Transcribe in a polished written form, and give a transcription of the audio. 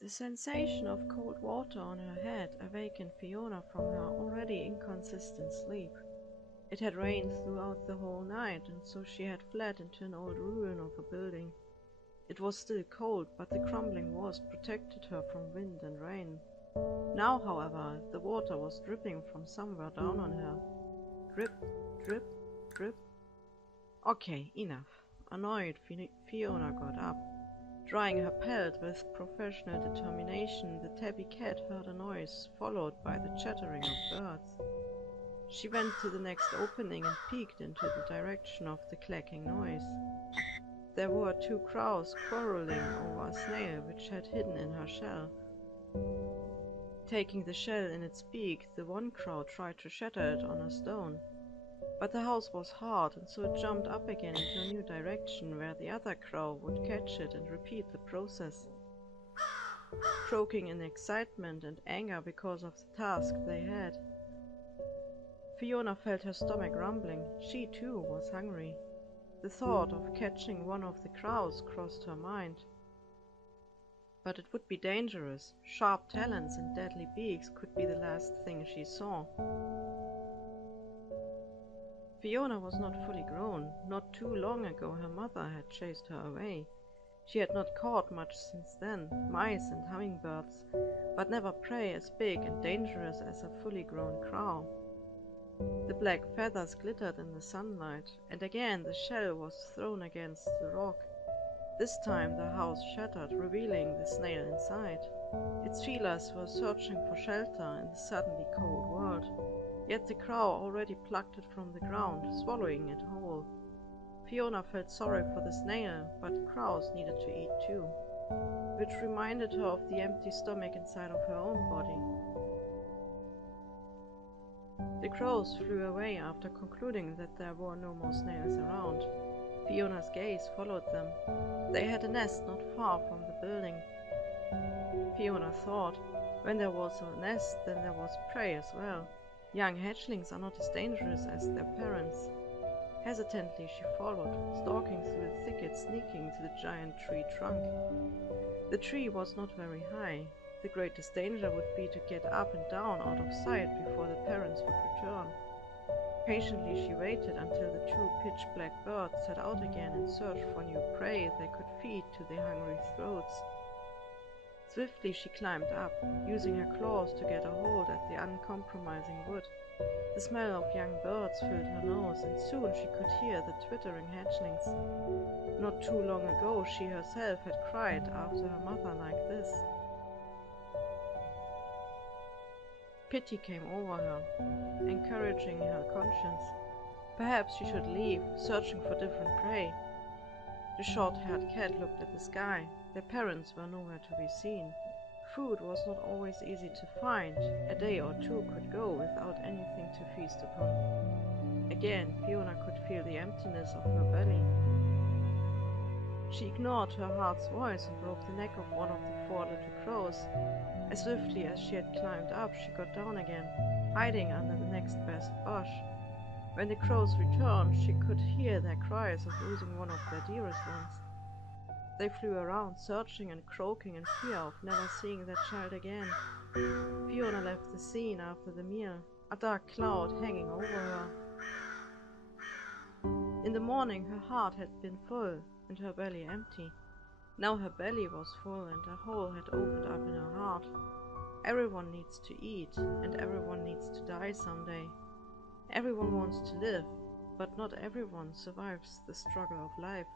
The sensation of cold water on her head awakened Fiona from her already inconsistent sleep. It had rained throughout the whole night, and so she had fled into an old ruin of a building. It was still cold, but the crumbling walls protected her from wind and rain. Now, however, the water was dripping from somewhere down on her. Drip, drip, drip. Okay, enough. Annoyed, Fiona got up. Drying her pelt with professional determination, the tabby cat heard a noise, followed by the chattering of birds. She went to the next opening and peeked into the direction of the clacking noise. There were two crows quarreling over a snail which had hidden in her shell. Taking the shell in its beak, the one crow tried to shatter it on a stone. But the house was hard, and so it jumped up again into a new direction where the other crow would catch it and repeat the process. Croaking in excitement and anger because of the task they had. Fiona felt her stomach rumbling. She too was hungry. The thought of catching one of the crows crossed her mind. But it would be dangerous. Sharp talons and deadly beaks could be the last thing she saw. Fiona was not fully grown. Not too long ago her mother had chased her away. She had not caught much since then, mice and hummingbirds, but never prey as big and dangerous as a fully grown crow. The black feathers glittered in the sunlight, and again the shell was thrown against the rock. This time the house shattered, revealing the snail inside. Its feelers were searching for shelter in the suddenly cold world. Yet the crow already plucked it from the ground, swallowing it whole. Fiona felt sorry for the snail, but crows needed to eat too, which reminded her of the empty stomach inside of her own body. The crows flew away after concluding that there were no more snails around. Fiona's gaze followed them. They had a nest not far from the building. Fiona thought, when there was a nest, then there was prey as well. Young hatchlings are not as dangerous as their parents. Hesitantly she followed, stalking through the thicket, sneaking to the giant tree trunk. The tree was not very high. The greatest danger would be to get up and down out of sight before the parents would return. Patiently she waited until the two pitch-black birds set out again in search for new prey they could feed to their hungry throats. Swiftly she climbed up, using her claws to get a hold at the uncompromising wood. The smell of young birds filled her nose, and soon she could hear the twittering hatchlings. Not too long ago she herself had cried after her mother like this. Pity came over her, encouraging her conscience. Perhaps she should leave, searching for different prey. The short-haired cat looked at the sky. Their parents were nowhere to be seen. Food was not always easy to find. A day or two could go without anything to feast upon. Again, Fiona could feel the emptiness of her belly. She ignored her heart's voice and broke the neck of one of the four little crows. As swiftly as she had climbed up, she got down again, hiding under the next best bush. When the crows returned, she could hear their cries of losing one of their dearest ones. They flew around, searching and croaking in fear of never seeing their child again. Fiona left the scene after the meal, a dark cloud hanging over her. In the morning her heart had been full and her belly empty. Now her belly was full and a hole had opened up in her heart. Everyone needs to eat, and everyone needs to die someday. Everyone wants to live, but not everyone survives the struggle of life.